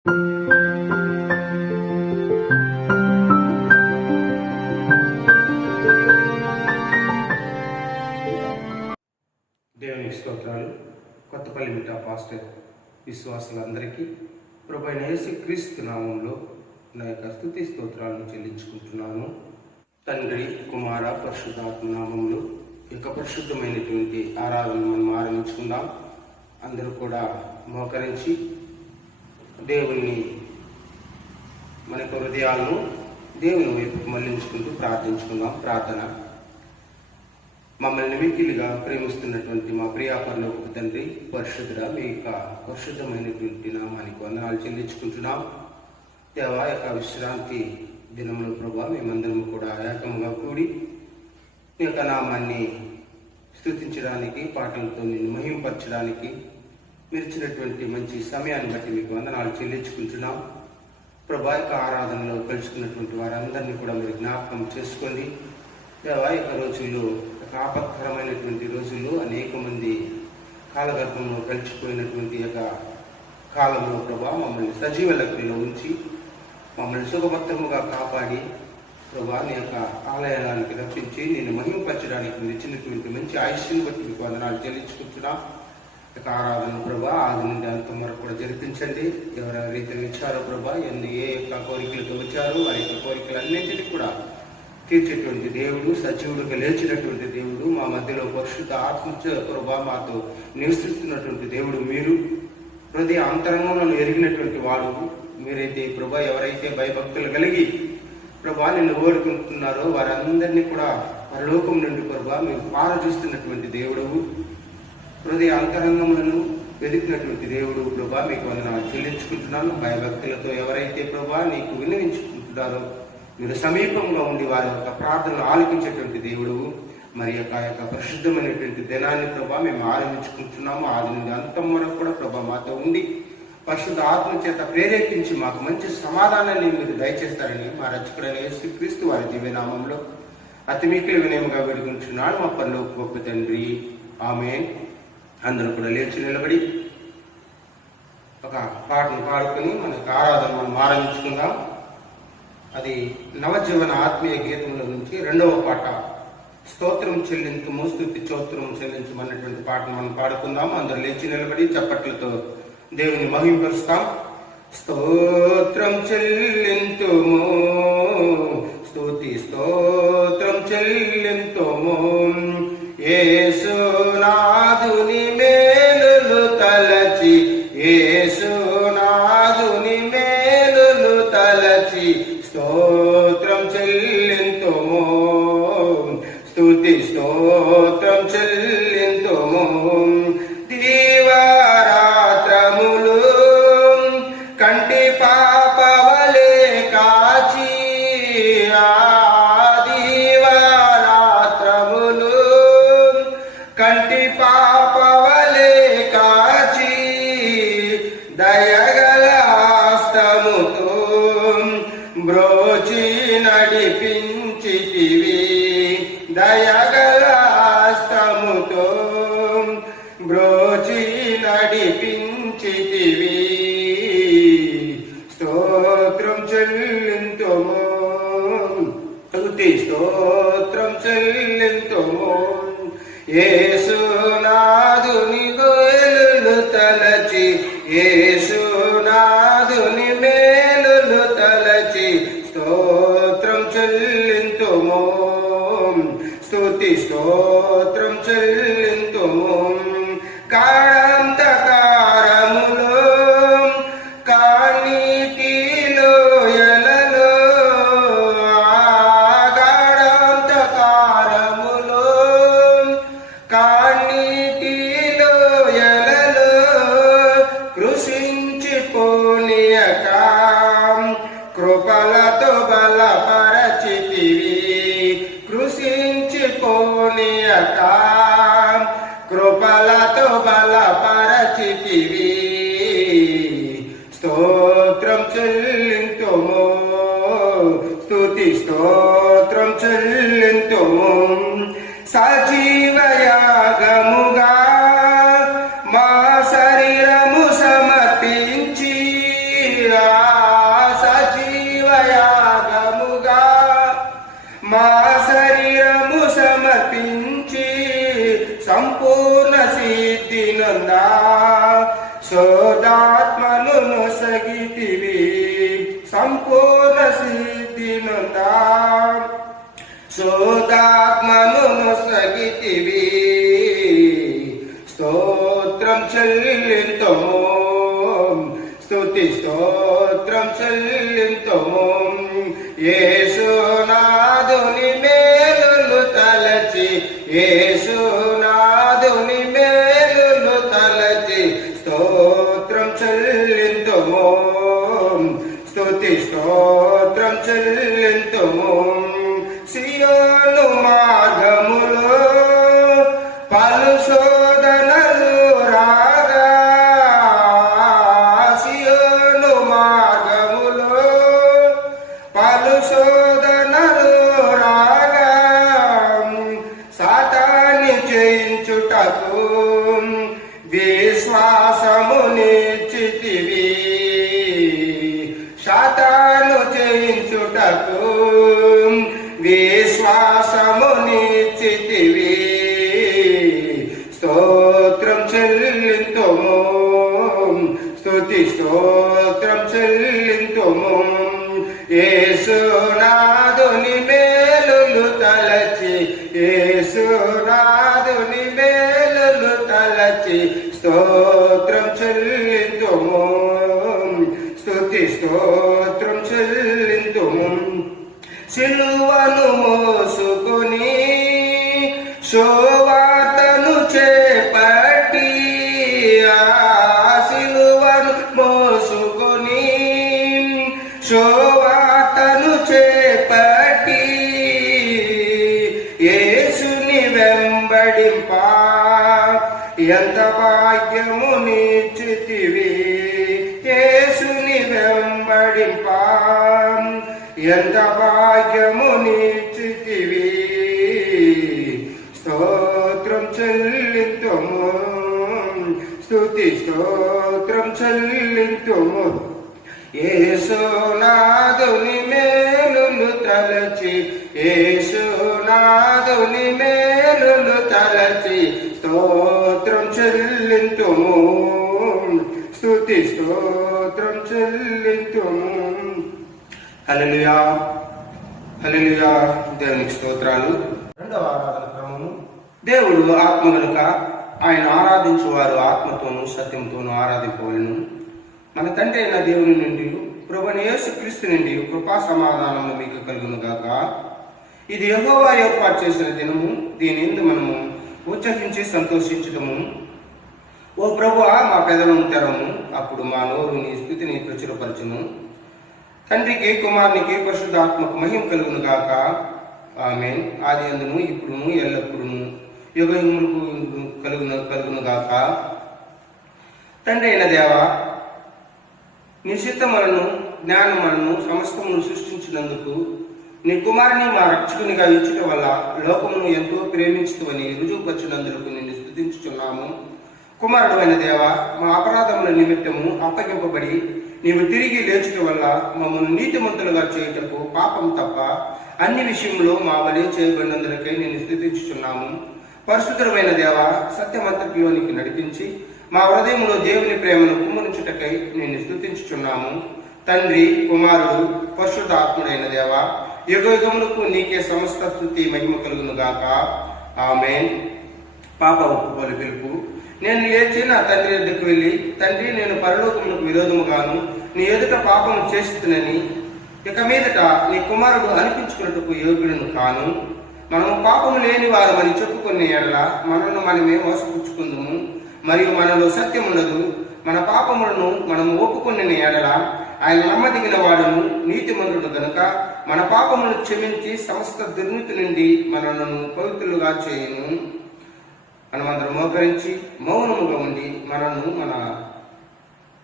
దేవునికి స్తోత్రాలు. కొత్తపల్లి మిఠా పాస్టర్ విశ్వాసులందరికీ ప్రభువైన యేసుక్రీస్తు నామంలో నా యొక్క స్తుతి స్తోత్రాలను చెల్లించుకుంటున్నాను. తండ్రి, కుమార, పరిశుద్ధాత్మ నామంలో యొక్క పరిశుద్ధమైనటువంటి ఆరాధన మనం ఆరంభించుకుందాం. అందరూ కూడా మోకరించి దేవుణ్ణి మన యొక్క హృదయాలను దేవుని వైపుకు మళ్లించుకుంటూ ప్రార్థించుకుందాం. ప్రార్థన. మమ్మల్ని మిక్కిలిగా ప్రేమిస్తున్నటువంటి మా ప్రియాపరలోక తండ్రి, పరిశుద్ధుడా, మీ యొక్క పరిశుద్ధమైనటువంటి నామానికి వందనాలు చెల్లించుకుంటున్నాం. దేవా, యొక్క విశ్రాంతి దినంలో ప్రభా మేమందరం కూడా ఏకంగా కూడి మీ యొక్క నామాన్ని స్తుతించడానికి, పాటలతో నిన్ను మహింపరచడానికి మీరు ఇచ్చినటువంటి మంచి సమయాన్ని బట్టి మీకు వందనాలు చెల్లించుకుంటున్నాం. ప్రభా, యొక్క ఆరాధనలో కలుసుకున్నటువంటి వారందరినీ కూడా మీరు జ్ఞాపకం చేసుకోండి. దేవా, యొక్క రోజుల్లో, ఆపత్కరమైనటువంటి రోజుల్లో అనేక మంది కాలగర్భంలో కలిసిపోయినటువంటి యొక్క కాలంలో ప్రభా మమ్మల్ని సజీవ లగ్నిలో ఉంచి మమ్మల్ని సుఖభద్రముగా కాపాడి ప్రభా నీ యొక్క ఆలయానికి రప్పించి నేను మహిమపరచడానికి మీరు ఇచ్చినటువంటి మంచి ఆయుష్ని బట్టి మీకు వందనాలు చెల్లించుకుంటున్నా. యొక్క ఆరాధన ప్రభా ఆది నుండి అంతం వరకు కూడా జరిపించండి. ఎవరెవరైతే వచ్చారో ప్రభా ఏ యొక్క కోరికలతో వచ్చారో వారి యొక్క కోరికలన్నింటినీ కూడా తీర్చేటువంటి దేవుడు, సజీవుడిగా లేచినటువంటి దేవుడు, మా మధ్యలో పరిశుద్ధ ఆత్మ ప్రభా మాతో నివసిస్తున్నటువంటి దేవుడు మీరు. హృదయ అంతరంగంలో ఎరిగినటువంటి వాడు మీరైతే ప్రభా. ఎవరైతే భయభక్తులు కలిగి ప్రభా నిన్ను ఓడుకుంటున్నారో వారందరినీ కూడా పరలోకం నుండి ప్రభా మీరు పారచూస్తున్నటువంటి దేవుడు, హృదయ అంతరంగములను వెతికినటువంటి దేవుడు ప్రభా మీకు వందనాలు చెల్లించుకుంటున్నాను. భయభక్తులతో ఎవరైతే ప్రభా నీకు విన్నవించుకుంటున్నారో మీరు సమీపంగా ఉండి వారి యొక్క ప్రార్థనలు ఆలకించేటువంటి దేవుడు. మరి యొక్క పరిశుద్ధమైనటువంటి దినాన్ని ప్రభా మేము ఆరంభించుకుంటున్నాము. ఆది నుండి అంతం వరకు కూడా ప్రభా మాతో ఉండి పరిశుద్ధ ఆత్మ చేత ప్రేరేపించి మాకు మంచి సమాధానాన్ని మీరు దయచేస్తారని మా రక్షకుడైన యేసుక్రీస్తు వారి దివ్యనామంలో అతి మిక్కిలి వినయముగా వేడుకుంటున్నాను మా పరలోక గొప్ప తండ్రి, ఆమేన్. అందరూ కూడా లేచి నిలబడి ఒక పాటను పాడుకొని మనకు ఆరాధన మనం ఆరంభించుకుందాం. అది నవజీవన ఆత్మీయ గీతంలో నుంచి 2వ పాట, స్తోత్రం చెల్లింతుము స్తుతి చోత్రం చెల్లించమన్నటువంటి పాటను మనం పాడుకుందాం. అందరూ లేచి నిలబడి చప్పట్లతో దేవుని మహింపరుస్తాం. స్తోత్రం చెల్లింతుము స్తుతి స్తోత్రం చెల్లింతుము యేసునాథుని మేలులు తలచి, యేసునాథుని మేలులు తలచి స్తోత్రం చెల్లింతుము స్తుతి స్తోత్రం చెల్లింతుము. దీవారాత్రములు కంటి పాపవలే కాచి, దీవారాత్రములు కంటి పాపవలే కాచి దయగల హస్తముతో బ్రోచి నడిపించితివి, దయగల హస్తముతో బ్రోచి నడిపించితివి. స్తోత్రం చెల్లింతుము స్తుతి స్తోత్రం చెల్లింతుము యేసునాథుని మేలులు తలచి, యేసునాథుని మేలులు తలచి స్తోత్రం చెల్లింతుము స్తుతి స్తోత్రం చెల్లింతుము. కాంతకారములో కానీటిలో ఎలలో, గాఢాంతకారములో కానీటిలో ఎలలో కృషించిపోనియక కృపలతో బలపరచితివి, కృషించిపోనియక కృపలతో బలపరచితివి. స్తోత్రం చెల్లింతుము స్తుతి స్తోత్రం చెల్లింతుము. సజీవయాగముగా మా శరీరము సమర్పించి, సజీవయాగముగా మా శరీరము సమర్పించి సంపూర్ణ సిద్ధి నొందా శోధాత్మను నొసగితివి సంపూర్ణ సిద్ధి నొందా శోధాత్మను నొసగితివి స్తోత్రం చెల్లింతుము స్తుతి స్తోత్రం చెల్లింతుము యేసునాథుని మేలులు తలచి యేసునాథుని మేలులు తలచి స్తోత్రం చెల్లింతుము స్తుతి స్తోత్రం చెల్లింతుము సియోను మార్గములో పలు శోధనలు రాగా సియోను మార్గములో పలు శోధనలు రాగా సాతాన్ని జయించుటకు విశ్వాసమునిచ్చితివి సాతాను జయించుటకు విశ్వాసమునిచ్చితివి స్తోత్రం చెల్లింతుము స్తుతి స్తోత్రం చెల్లింతుము యేసునాథుని మేలులు తలచి యేసునాథుని మేలులు తలచి స్తోత్రం చెల్లింతుము స్తుతి స్తోత్రం చెల్లింతుము సిలువను మోసుకొని శోవార్తను చేపట్టి సిలువను మోసుకొని శోవార్తను చేపట్టి యేసుని వెంబడింప ఎంత భాగ్యము నిచ్చితివి యేసుని వెంబడింప ఎంత భాగ్యము నిచ్చితివి స్తోత్రం చెల్లింతుము స్తుతి స్తోత్రం చెల్లింతుము యేసునాథుని మేలులు తలచి యేసునాథుని మేలులు తలచి స్తోత్రం చెల్లింతుము స్తుతి స్తోత్రం చెల్లింతుము హల్లెలూయా హల్లెలూయా దేవునికి స్తోత్రాలు. రెండవ ఆరాధన క్రమము. దేవుడు ఆత్మ కనుక ఆయన ఆరాధించువారు ఆత్మతోనూ సత్యంతోనూ ఆరాధింపవలెను. మన తండ్రి అయిన దేవుని నుండి ప్రభువైన యేసుక్రీస్తు నుండి కృపా సమాధానము మీకు కలుగును గాక. ఇది యెహోవా ఏర్పాటు చేసిన దినము, దీని యందు మనము ఉత్సహించి సంతోషించటము. ఓ ప్రభువా, మా పెదవులను తెరము, అప్పుడు మా నోరు నీ స్తుతిని ప్రచురపరచును. తండ్రికి కుమారునికి పరిశుద్ధాత్మకు మహిమ కలుగును గాక. ఆమేన్. ఆది యందును ఇప్పుడును ఎల్లప్పుడును యుగములకు కలుగును గాక. తండ్రి అయిన దేవా, నీ చిత్తములను జ్ఞానములను సమస్తమును సృష్టించినందుకు నీ కుమారుని మా రక్షకునిగా ఇచ్చుట వల్ల లోకమును ఎంతో ప్రేమించుతవని రుజువుపరిచినందుకు నిన్ను స్తుతించుచున్నాము. కుమారుడు అయిన దేవ, మా అపరాధముల నిమిత్తము అప్పగింపబడి నీవు తిరిగి లేచుట వల్ల మమ్మల్ని నీతిమంతులుగా చేయుటకు పాపం తప్ప అన్ని విషయంలో మా వలె చేయబడినందులకై నేను స్తుతించుచున్నాము. పరిశుద్ధమైన దేవ, సత్యమంతటిలోనికి నడిపించి మా హృదయంలో దేవుని ప్రేమను కుమ్మరించుటకై నేను స్తుతించుచున్నాము. తండ్రి, కుమారుడు, పరిశుద్ధాత్ముడైన దేవ, యుగయుగములకు నీకే సమస్త స్తుతి మహిమ కలుగును గాక. ఆమేన్. పాప ఒప్పుకోలు పిలుపు. నేను లేచి నా తండ్రి ఎద్దుకు వెళ్ళి, తండ్రి, నేను పరలోకమునకు విరోధముగాను నీ ఎదుట పాపము చేస్తున్నని ఇక మీదట నీ కుమారుడు అనిపించుకున్నట్టుకు యోగ్యుడును కాను. మనము పాపము లేని వారమని చెప్పుకునే ఎడల మనల్ని మనమే మోసపుచ్చుకుందుము, మరియు మనలో సత్యం ఉండదు. మన పాపములను మనము ఒప్పుకునే ఎడల ఆయన నమ్మదగిన వాడును నీతిమంతుడు గనుక మన పాపములను క్షమించి సమస్త దుర్నీతి నుండి మనలను పవిత్రులుగా చేయును. మనమందరం మోకరించి మౌనముగా ఉండి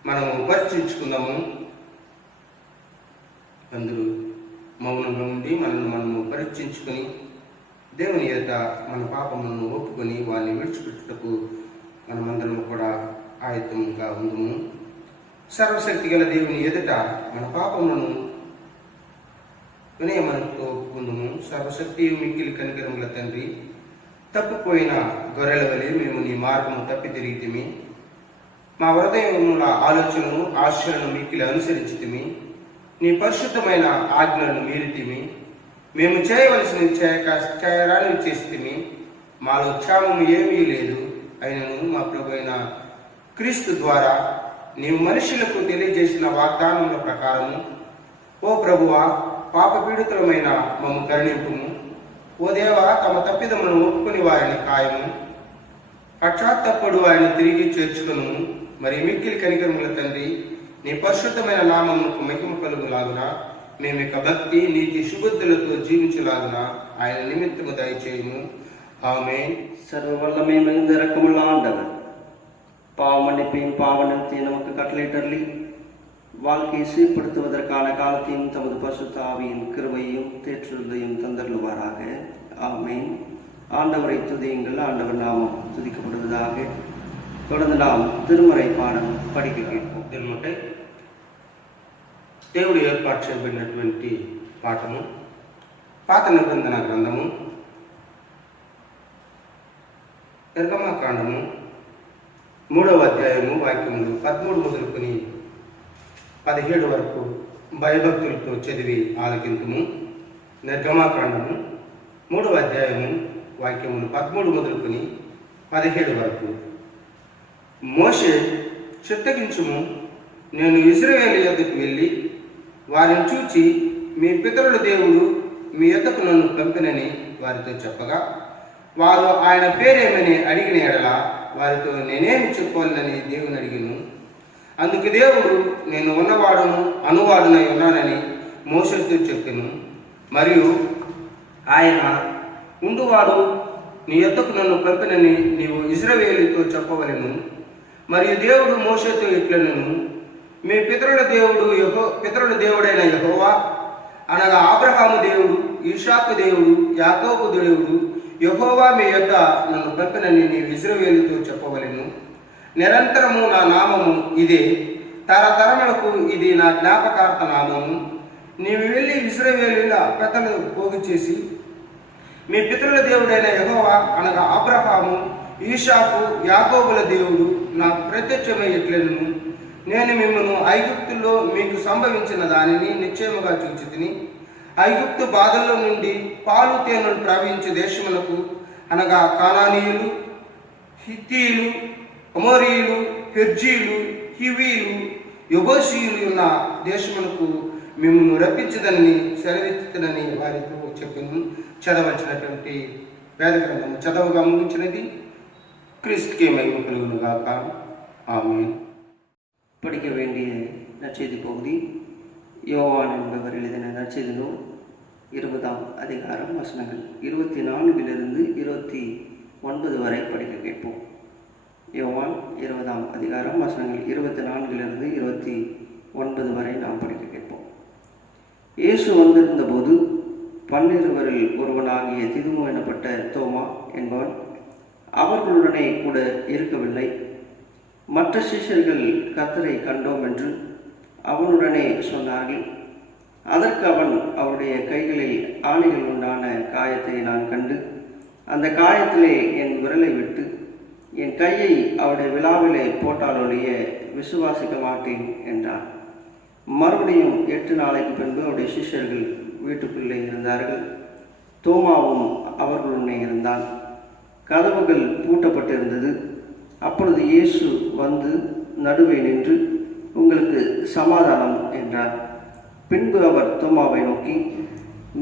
మనము పరీక్షించుకుందాము. అందరూ మౌనంగా ఉండి మనము పరీక్షించుకొని దేవుని ఎదుట మన పాపములను ఒప్పుకొని వారిని విడిచిపెట్టుటకు మనమందరం కూడా ఆయత్తంగా ఉందము. సర్వశక్తి గల దేవుని ఎదుట మన పాపములను వినయమనతో ఒప్పుకుందుము. సర్వశక్తి మిక్కిలి కనికరముల తండ్రి, తప్పిపోయిన గొర్రెల వలె మేము నీ మార్గము తప్పి తిరిగితిమి. మా హృదయముల ఆలోచనను ఆశలను మిక్కిలి అనుసరించితిమి. నీ పరిశుద్ధమైన ఆజ్ఞలను మీరితిమి. మేము చేయవలసిన చేయరానివి చేసితిమి. మాలో క్షామము ఏమీ లేదు. అయినను మా ప్రభు అయిన క్రీస్తు ద్వారా నీవు మనుషులకు తెలియజేసిన వాగ్దానముల ప్రకారము ఓ ప్రభువా, పాపపీడితులమైన మమ్ము కరుణింపుము. ఓ దేవా, తమ తప్పిదములను ఒప్పుకుని వారిని కాయము. పశ్చాత్తప్పుడు వారిని తిరిగి చేర్చుకును. మరి మిక్కిలి కనికరముల తండ్రి, నీ పరిశుద్ధమైన నామమునకు మహిమ కలుగులాగున మేము ఇక భక్తి నీతి సుబుద్ధులతో జీవించలాగున ఆయన నిమిత్తము దయచేయము. ஆமென். சர்வ வல்லமை மிகுந்த இரக்கமுள்ள ஆண்டவர், பாவ மன்னிப்பையும் பாவ நிவர்த்தியும் நமக்கு கட்டளையிட்டருளி வாழ்க்கையை சீர்படுத்துவதற்கான காலத்தையும் தமது பரிசுத்த ஆவியின் கிருபையும் தேற்றுதலையும் தந்தருளுவாராக. ஆமென். ஆண்டவரை துதியுங்கள். ஆண்டவர் நாமம் துதிக்கப்படுவதாக. தொடர்ந்து நாம் திருமறை பாடம் படிக்க கேட்போம். திருமறை దేవుడు ఏర్పాటు చేయబడినటువంటి పాఠము పాత నిబంధన గ్రంథము నిర్గమాకాండము 3వ అధ్యాయము వాక్యములు 13 మొదలుకొని 17 వరకు భయభక్తులతో చదివి ఆలకింతుము. నిర్గమాకాండము 3వ అధ్యాయము వాక్యములు 13 మొదలుకొని 17 వరకు. మోషే, చిత్తగించుము, నేను ఇశ్రాయేలు యొద్దకు వెళ్ళి వారిని చూచి మీ పితరుల దేవుడు మీ యొద్దకు నన్ను పంపినని వారితో చెప్పగా, వారు ఆయన పేరేమని అడిగిన ఎడల వారితో నేనేమి చెప్పాలని దేవుని అడిగిను. అందుకు దేవుడు, నేను ఉన్నవాడును అనువాడునై ఉన్నానని మోషేతో చెప్పెను. మరియు ఆయన, ఉండువాడు నీ యొద్దకు నన్ను పంపినని నీవు ఇశ్రాయేలుతో చెప్పవలెను. మరియు దేవుడు మోషేతో ఇట్లనెను, మీ పితరుల దేవుడైన యెహోవా అనగా అబ్రహాము దేవుడు, ఇషాకు దేవుడు, యాకోబు దేవుడు యెహోవా మీ యొద్ద నన్ను పంపినని నీవు ఇశ్రాయేలుతో చెప్పవలెను. నిరంతరము నా నామము ఇదే, తరతరములకు ఇది నా జ్ఞాపకార్థ నామము. నీవు వెళ్ళి ఇశ్రాయేలీయుల పెద్దలు పోగు చేసి, మీ పితరుల దేవుడైన యెహోవా అనగా అబ్రహాము, ఈషాకు, యాకోబుల దేవుడు నాకు ప్రత్యక్షమై ఇట్లెను, నేను మిమ్మల్ని ఐగుప్తులో మీకు సంభవించిన దానిని నిశ్చయముగా చూచితిని. ఐగుప్తు బాధల్లో నుండి పాలు తేనెలు ప్రవహించే దేశములకు అనగా కానానీయులు, హిత్తీయులు, అమోరీయులు, పెర్జీయులు, హివీలు, యెబూసీయులు ఉన్న దేశములకు మిమ్మల్ని రప్పించదని సెలవిస్తునని వారితో చెప్పాను. చదవలసినటువంటి వేద గ్రంథము చదవగా ముగించినది. கிறிஸ்துக்கே மகிமை கலுகுனுகாக. ஆமென். படிக்க வேண்டிய நற்செய்தி பகுதி யோவான் என்பவர் எழுதின நற்செய்தி நூல் 20ஆம் அதிகாரம் வசனங்கள் 24 29 வரை படிக்க கேட்போம். யோவான் 20ஆம் அதிகாரம் வசனங்கள் 24 29 வரை நாம் படிக்க கேட்போம். இயேசு வந்திருந்த போது 12 ஒருவனாகிய திதுமு எனப்பட்ட தோமா என்பவன் அவர்களுடனே கூட இருக்கவில்லை. மற்ற சிஷ்யர்கள் கர்த்தரை கண்டோம் என்று அவனுடனே சொன்னார்கள். அதற்கு அவன், அவருடைய கைகளில் ஆணிகள் உண்டான காயத்தை நான் கண்டு அந்த காயத்திலே என் விரலை விட்டு என் கையை அவருடைய விழாவிலே போட்டாலொழிய விசுவாசிக்க மாட்டேன் என்றான். மறுபடியும் 8 நாளைக்கு பின்பு அவருடைய சிஷ்யர்கள் வீட்டுக்குள்ளே இருந்தார்கள். தோமாவும் அவர்களுடனே இருந்தான். கதவுகள் பூட்டப்பட்டிருந்தது. அப்பொழுது இயேசு வந்து நடுவே நின்று, உங்களுக்கு சமாதானம் என்றார். பின்பு அவர் தோமாவை நோக்கி,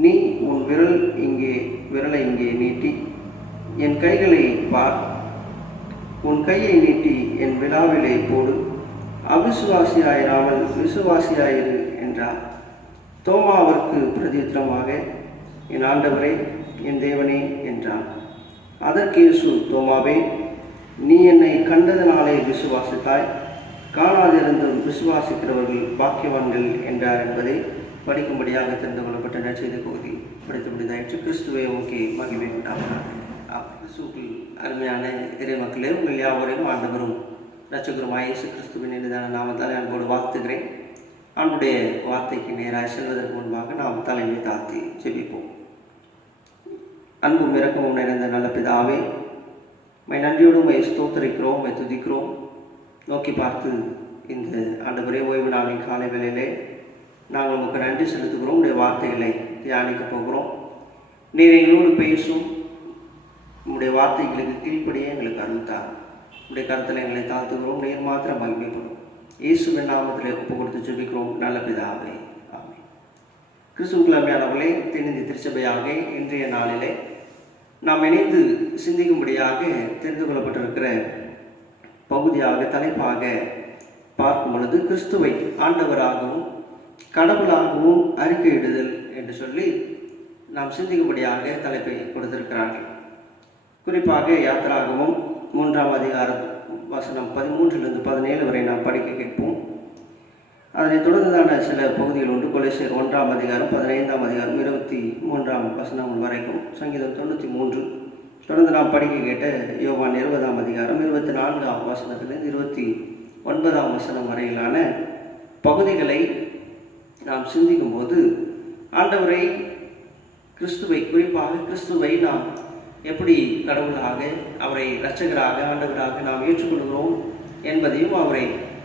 நீ உன் விரலை இங்கே நீட்டி என் கைகளை பார், உன் கையை நீட்டி என் விழாவிலே போடு, அவிசுவாசியாயிராமல் விசுவாசியாயிரு என்றார். தோமா அவருக்கு பிரதியுத்தரமாக, என் ஆண்டவரே, என் தேவனே என்றான். அதற்கு இயேசு, தோமாவே, நீ என்னை கண்டதனாலே விசுவாசித்தாய், காணாதிருந்தும் விசுவாசிக்கிறவர்கள் பாக்கியவான்கள் என்றார் என்பதை படிக்கும்படியாக தெரிந்து கொள்ளப்பட்ட நற்செய்தி பகுதி படித்து முடிந்தாயிற்று. கிறிஸ்துவே உமக்கு மகிமை உண்டாவதாக. கிறிஸ்துவுக்குள் அருமையான இறை மக்களே, உங்கள் யாவரையும் ஆண்டவரும் இரட்சகருமாய் இயேசு கிறிஸ்துவின் இனிதான நாமத்தால் அன்போடு வாழ்த்துகிறேன். அன்புடைய வார்த்தைக்கு நேராக செல்வதற்கு முன்பாக நாம் தலைமை தாழ்த்தி ஜெபிப்போம். அன்பும் இரக்கமும் நிறைந்த நல்ல பிதாவே, மை நன்றியோடு மை ஸ்தோத்தரிக்கிறோம், மை துதிக்கிறோம். நோக்கி பார்த்து இந்த ஆண்டவரே ஓய்வு நாளின் காலை வேளையிலே நாங்கள் உங்களுக்கு நன்றி செலுத்துகிறோம். உடைய வார்த்தைகளை தியானிக்க போகிறோம். நீர் எங்களோடு பேசும் உங்களுடைய வார்த்தைகளுக்கு கீழ்ப்படியே எங்களுக்கு அருள்தார். உடைய கருத்தில் எங்களை தாழ்த்துகிறோம். நீர் மாத்திரம் மகிமைப்படும். இயேசுவின் நாமத்தில் ஒப்பு கொடுத்து ஜெபிக்கிறோம் நல்ல பிதாவே, ஆமென். கிறிஸ்துவுக்குள்ளாமையானவர்களே, தென்னிந்திய திருச்சபையாக இன்றைய நாளிலே நாம் இணைந்து சிந்திக்கும்படியாக தெரிந்து கொள்ளப்பட்டிருக்கிற பகுதியாக தலைப்பாக பார்க்கும் பொழுது கிறிஸ்துவை ஆண்டவராகவும் கடவுளாகவும் அறிக்கையிடுதல் என்று சொல்லி நாம் சிந்திக்கும்படியாக தலைப்பை கொடுத்திருக்கிறார்கள். குறிப்பாக யாத்திராகமும் 3ஆம் அதிகாரம் வசனம் 13 - 17 வரை நாம் படிக்க கேட்போம். அதனைத் தொடர்ந்துதான சில பகுதிகள் உண்டு. கொலோசியர் 1ஆம் அதிகாரம் 15ஆம் அதிகாரம் 23ஆம் வசனம் வரைக்கும், சங்கீதம் 93, தொடர்ந்து நாம் படிக்க கேட்ட யோவான் 20ஆம் அதிகாரம் 24ஆம் வசனத்திலிருந்து 29ஆம் வசனம் வரையிலான பகுதிகளை நாம் சிந்திக்கும் போது ஆண்டவரை, கிறிஸ்துவை, குறிப்பாக கிறிஸ்துவை நாம் எப்படி கடவுளாக, அவரை இரட்சகராக, ஆண்டவராக நாம் ஏற்றுக்கொள்கிறோம் என்பதையும், அவரை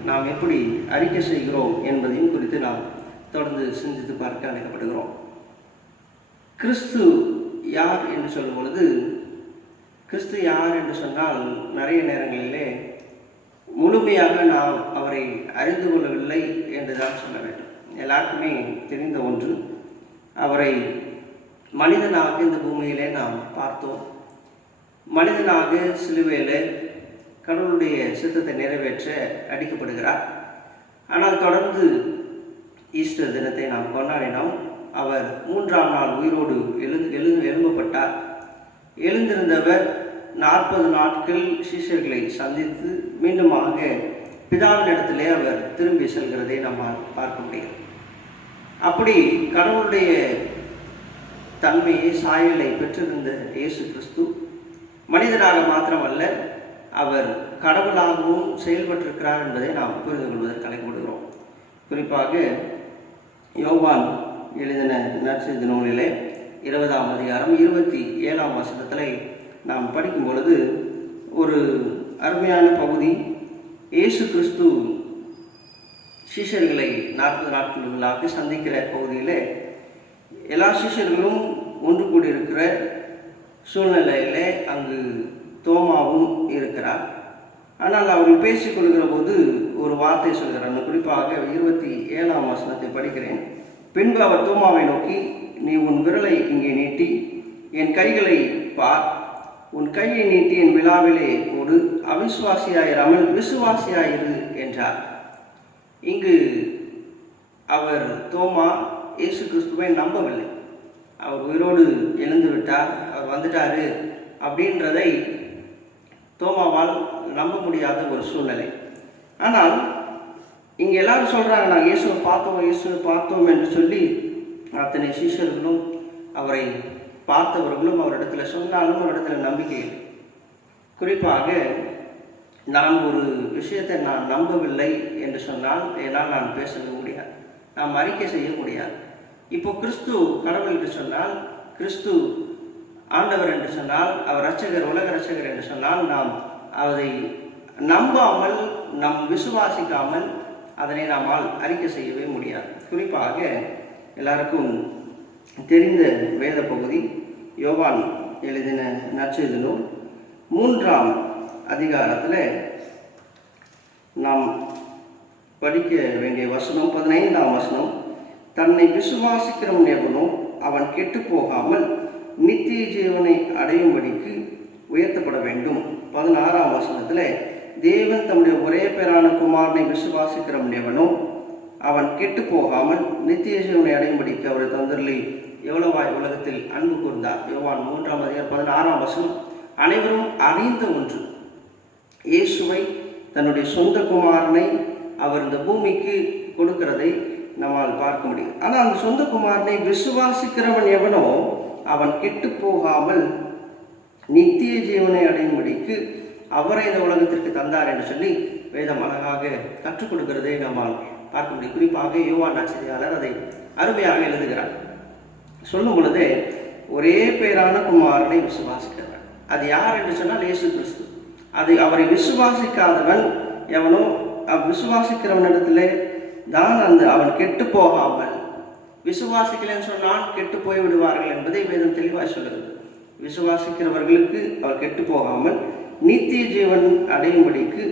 நாம் எப்படி அறிக்கை செய்கிறோம் என்பதையும் குறித்து நாம் தொடர்ந்து சிந்தித்து பார்க்க அழைக்கப்படுகிறோம். கிறிஸ்து யார் என்று சொல்லும் பொழுது, கிறிஸ்து யார் என்று சொன்னால் நிறைய நேரங்களிலே முழுமையாக நாம் அவரை அறிந்து கொள்ளவில்லை என்றுதான் சொல்ல வேண்டும். எல்லாருக்குமே தெரிந்த ஒன்று, அவரை மனிதனாக இந்த பூமியிலே நாம் பார்த்தோம். மனிதனாக சிலுவையிலே கடவுளுடைய சித்தத்தை நிறைவேற்ற அடிக்கப்படுகிறார். ஆனால் தொடர்ந்து ஈஸ்டர் தினத்தை நாம் கொண்டாடினோம். அவர் 3ஆம் நாள் உயிரோடு எழும்பப்பட்டார். எழுந்திருந்தவர் 40 நாட்கள் சீஷர்களை சந்தித்து மீண்டுமாக பிதாவினிடத்திலே அவர் திரும்பி செல்கிறதை நம்மால் பார்க்க முடியும். அப்படி கடவுளுடைய தன்மையை, சாயலை பெற்றிருந்த இயேசு கிறிஸ்து மனிதனாக மாத்திரமல்ல, அவர் கடவுளாகவும் செயல்பட்டிருக்கிறார் என்பதை நாம் புரிந்து கொள்வதற்கு அழைக்கப்படுகிறோம். குறிப்பாக யோவான் எழுதின நற்செய்தி நூலிலே 20ஆம் அதிகாரம் 27ஆம் வசனத்திலே நாம் படிக்கும் பொழுது ஒரு அருமையான பகுதி. இயேசு கிறிஸ்து சீஷர்களை 40 நாட்களுக்கு சந்திக்கிற பகுதியில் எல்லா சீஷர்களும் ஒன்று கூடியிருக்கிற சூழ்நிலையிலே அங்கு தோமாவும் இருக்கிறார். ஆனால் அவர்கள் பேசிக்கொள்கிற போது ஒரு வார்த்தை சொல்கிறார். குறிப்பாக 27ஆம் வசனத்தை படிக்கிறேன். பின்பு அவர் தோமாவை நோக்கி, நீ உன் விரலை இங்கே நீட்டி என் கைகளை பார், உன் கையை நீட்டி என் விழாவிலே போடு, அவிசுவாசியாயிராமல் விசுவாசியாயிரு என்றார். இங்கு அவர் தோமா இயேசு கிறிஸ்துவை நம்பவில்லை. அவர் உயிரோடு எழுந்து விட்டார், அவர் வந்துட்டாரு அப்படின்றதை தோமாவால் நம்ப முடியாத ஒரு சூழ்நிலை. ஆனால் இங்கே எல்லாரும் சொல்றாங்க, நாங்கள் இயேசுவை பார்த்தோம் என்று சொல்லி அத்தனை சீஷர்களும், அவரை பார்த்தவர்களும் அவரிடத்துல சொன்னாலும் அவரிடத்துல நம்பிக்கை இல்லை. குறிப்பாக நான் ஒரு விஷயத்தை நான் நம்பவில்லை என்று சொன்னால் என்னால் நான் பேச முடியாது, நாம் அறிக்கை செய்ய முடியாது. இப்போ கிறிஸ்து கடவுள் என்று சொன்னால், கிறிஸ்து ஆண்டவர் என்று சொன்னால், அவர் இரட்சகர், உலக இரட்சகர் என்று சொன்னால், நாம் அதை நம்பாமல், நம் விசுவாசிக்காமல் அதனை நம்மால் அறிக்கை செய்யவே முடியாது. குறிப்பாக எல்லாருக்கும் தெரிந்த வேத பகுதி யோவான் எழுதின நற்செய்தி நூல் 3ஆம் அதிகாரத்தில் நாம் படிக்க வேண்டிய வசனம் 15ஆம் வசனம். தன்னை விசுவாசிக்கிறவன் எவனோ அவன் கெட்டு போகாமல் நித்திய ஜீவனை அடையும்படிக்கு உயர்த்தப்பட வேண்டும். 16ஆம் வசனத்தில், தேவன் தம்முடைய ஒரே பேரான குமாரனை விசுவாசிக்கிறவன் எவனோ அவன் கெட்டு போகாமல் நித்திய ஜீவனை அடையும்படிக்கு அவரை தந்தருளி எவ்வளவாய் உலகத்தில் அன்பு கூர்ந்தார். யோவான் 3ஆம் அதிகாரம் 16ஆம் வசனம். அனைவரும் அறிந்த ஒன்று, இயேசுவை தன்னுடைய சொந்த குமாரனை அவர் இந்த பூமிக்கு கொடுக்கிறதை நம்மால் பார்க்க முடியும். ஆனால் அந்த சொந்த குமாரனை விசுவாசிக்கிறவன் எவனோ அவன் கெட்டு போகாமல் நித்திய ஜீவனை அடையும்படிக்கு அவரை இந்த உலகத்திற்கு தந்தார் என்று சொல்லி வேதம் அழகாக கற்றுக் கொடுக்கிறதை நம்மால் பார்க்க முடியும். குறிப்பாக யோவான் நற்செய்தியாளர் அதை அருமையாக எழுதுகிறார். சொல்லும் பொழுதே ஒரே பேரான குமாரனை விசுவாசிக்கிறவன், அது யார் என்று சொன்னால் இயேசு கிறிஸ்து. அது அவரை விசுவாசிக்காதவன் எவனோ விசுவாசிக்கிறவனிடத்திலே தான் அவன் கெட்டு போகாமல், விசுவாசிக்கலன்னு சொன்னால் கெட்டு போய் விடுவார்கள் என்பதை வேதம் தெளிவாக சொல்லுகிறது. விசுவாசிக்கிறவர்களுக்கு அவர் கெட்டு போகாமல் நித்திய ஜீவன் அடையும்படிக்கு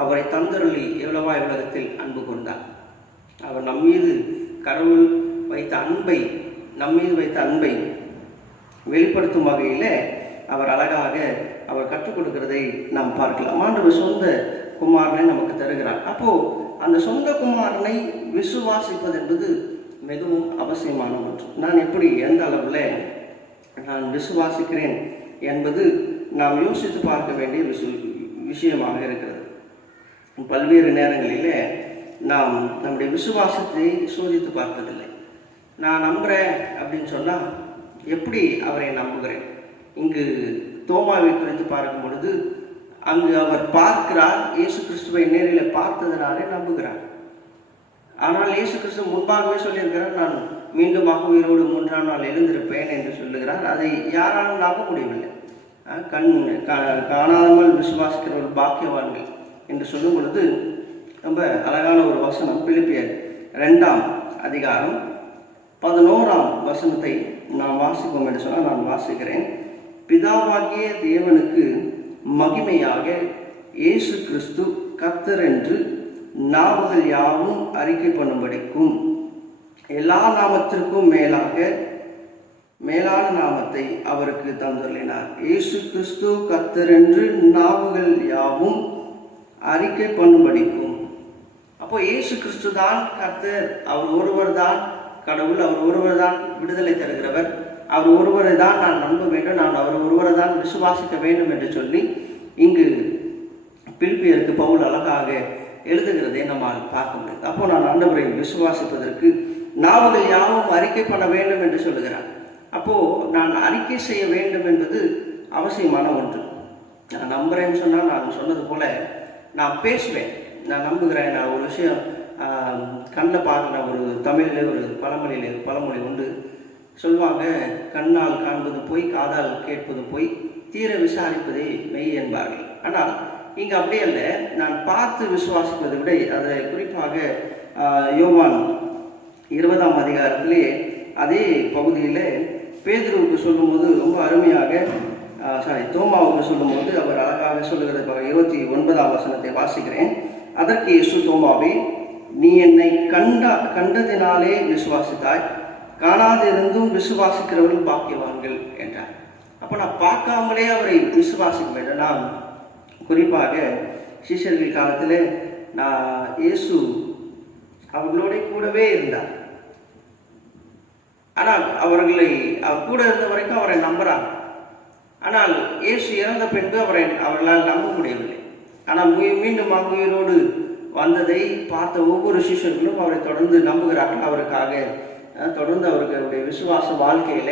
அவரை தந்தருளி எவ்வளவாய் உலகத்தில் அன்பு கொண்டார். அவர் நம்மீது கடவுள் வைத்த அன்பை வெளிப்படுத்தும் வகையில் அவர் அழகாக அவர் கற்றுக் கொடுக்கிறதை நாம் பார்க்கலாம். ஆண்டவர் சொந்த குமாரனை நமக்கு தருகிறார். அப்போ அந்த சொந்த குமாரனை விசுவாசிப்பது என்பது மிகவும் அவசியமான ஒன்று. நான் எப்படி எந்த அளவில் நான் விசுவாசிக்கிறேன் என்பது நாம் யோசித்து பார்க்க வேண்டிய விஷயமாக இருக்கிறது. பல்வேறு நேரங்களிலே நாம் நம்முடைய விசுவாசத்தை சோதித்து பார்ப்பதில்லை. நான் நம்புகிறேன் அப்படின்னு சொன்னால் எப்படி அவரை நம்புகிறேன்? இங்கு தோமாவை குறித்து பார்க்கும் பொழுது அங்கு அவர் பார்க்கிறார், இயேசு கிறிஸ்துவை நேரில் பார்த்ததனாலே நம்புகிறார். ஆனால் இயேசு கிறிஸ்து முன்பாகவே சொல்லியிருக்கிறார், நான் மீண்டுமாக உயிரோடு 3ஆம் நாள் எழுந்திருப்பேன் என்று சொல்லுகிறார். அதை யாராலும் நம்ப முடியவில்லை. காணாமல் விசுவாசிக்கிறவர்கள் பாக்கியவான்கள் என்று சொல்லும் பொழுது ரொம்ப அழகான ஒரு வசனம். பிலிப்பியர் 2ஆம் அதிகாரம் 11ஆம் வசனத்தை நாம் வாசிப்போம் என்று சொன்னால் நான் வாசிக்கிறேன். பிதாவாகிய தேவனுக்கு மகிமையாக இயேசு கிறிஸ்து கர்த்தர் என்று நாவுகள் யாவும் அறிக்கை பண்ணும்படிக்கும் எல்லா நாமத்திற்கும் மேலான நாமத்தை அவருக்கு தந்துள்ளினார். இயேசு கிறிஸ்து கர்த்தர் என்று நாவுகள் யாவும் அறிக்கை பண்ணும்படிக்கும். அப்போ இயேசு கிறிஸ்து தான் கர்த்தர், அவர் ஒருவர் தான் கடவுள், அவர் ஒருவர் தான் விடுதலை தருகிறவர், அவர் ஒருவரை தான் நான் நம்ப வேண்டும், நான் அவர் ஒருவரை தான் விசுவாசிக்க வேண்டும் என்று சொல்லி இங்கு பிலிப்பியருக்கு பவுல் அழகாக எழுதுகிறதை நம்மால் பார்க்க முடியும். அப்போ நான் ஆண்டவரை விசுவாசிப்பதற்கு நாவுகள் யாவும் அறிக்கை பண்ண வேண்டும் என்று சொல்லுகிறார். அப்போ நான் அறிக்கை செய்ய வேண்டும் என்பது அவசியமான ஒன்று. நான் நம்புறேன்னு சொன்னால் நான் சொன்னது போல நான் பேசுவேன், நான் நம்புகிறேன். நான் ஒரு விஷயம் கண்ணில் பார்க்குற ஒரு தமிழில் ஒரு பழமொழி உண்டு. சொல்லுவாங்க, கண்ணால் காண்பது போய் காதால் கேட்பது போய் தீர விசாரிப்பதை மெய் என்பார்கள். ஆனால் இங்கே அப்படியே அல்ல. நான் பார்த்து விசுவாசிப்பதை விட அதில் குறிப்பாக யோவான் 20ஆம் அதிகாரத்திலே அதே பகுதியில் பேதுருவுக்கு சொல்லும்போது ரொம்ப அருமையாக தோமாவுக்கு சொல்லும்போது அவர் அழகாக சொல்லுகிறது. 29ஆம் வசனத்தை வாசிக்கிறேன். அதற்கு இயேசு, தோமாவே, நீ என்னை கண்டதினாலே விசுவாசித்தாய், காணாதிருந்தும் விசுவாசிக்கிறவர்கள் பாக்கியவான்கள் என்றார். அப்போ நான் பார்க்காமலே அவரை விசுவாசிக்க வேண்டும். நான் குறிப்பாக சீஷர்கள் காலத்தில் இயேசு அவர்களோட கூடவே இருந்தார். ஆனால் அவர் கூட இருந்த வரைக்கும் அவரை நம்புறாங்க. ஆனால் இயேசு இறந்த பின்பு அவர்களால் நம்ப முடியவில்லை. ஆனால் மீண்டும் உயிரோடு வந்ததை பார்த்த ஒவ்வொரு சீஷர்களும் அவரை தொடர்ந்து நம்புகிறார்கள். அவருக்காக தொடர்ந்து அவர்களுடைய விசுவாச வாழ்க்கையில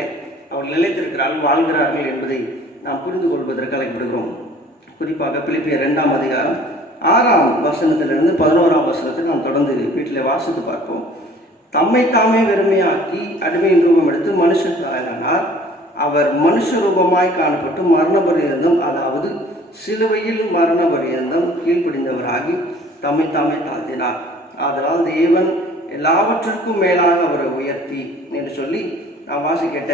அவர் நிலைத்திருக்கிறார்கள், வாழ்கிறார்கள் என்பதை நாம் புரிந்து கொள்வதற்கு அழைக்கப்படுகிறோம். குறிப்பாக பிலிப்பியர் 2ஆம் அதிகாரம் 6ஆம் வசனத்திலிருந்து 11ஆம் வசனத்தை நாம் தொடர்ந்து வீட்டில் வாசித்து பார்ப்போம். தம்மை தாமே வெறுமையாக்கி அடிமையின் ரூபம் எடுத்து மனுஷன் தாயானார். அவர் மனுஷ ரூபமாய் காணப்பட்டு மரண பரியந்தம், அதாவது சிலுவையில் மரண பரியந்தம் கீழ்ப்படிந்தவராகி தம்மை தாமே தாழ்த்தினார். ஆதலால் தேவன் எல்லாவற்றிற்கும் மேலாக அவரை உயர்த்தி என்று சொல்லி நாம் வாசிக்கிட்ட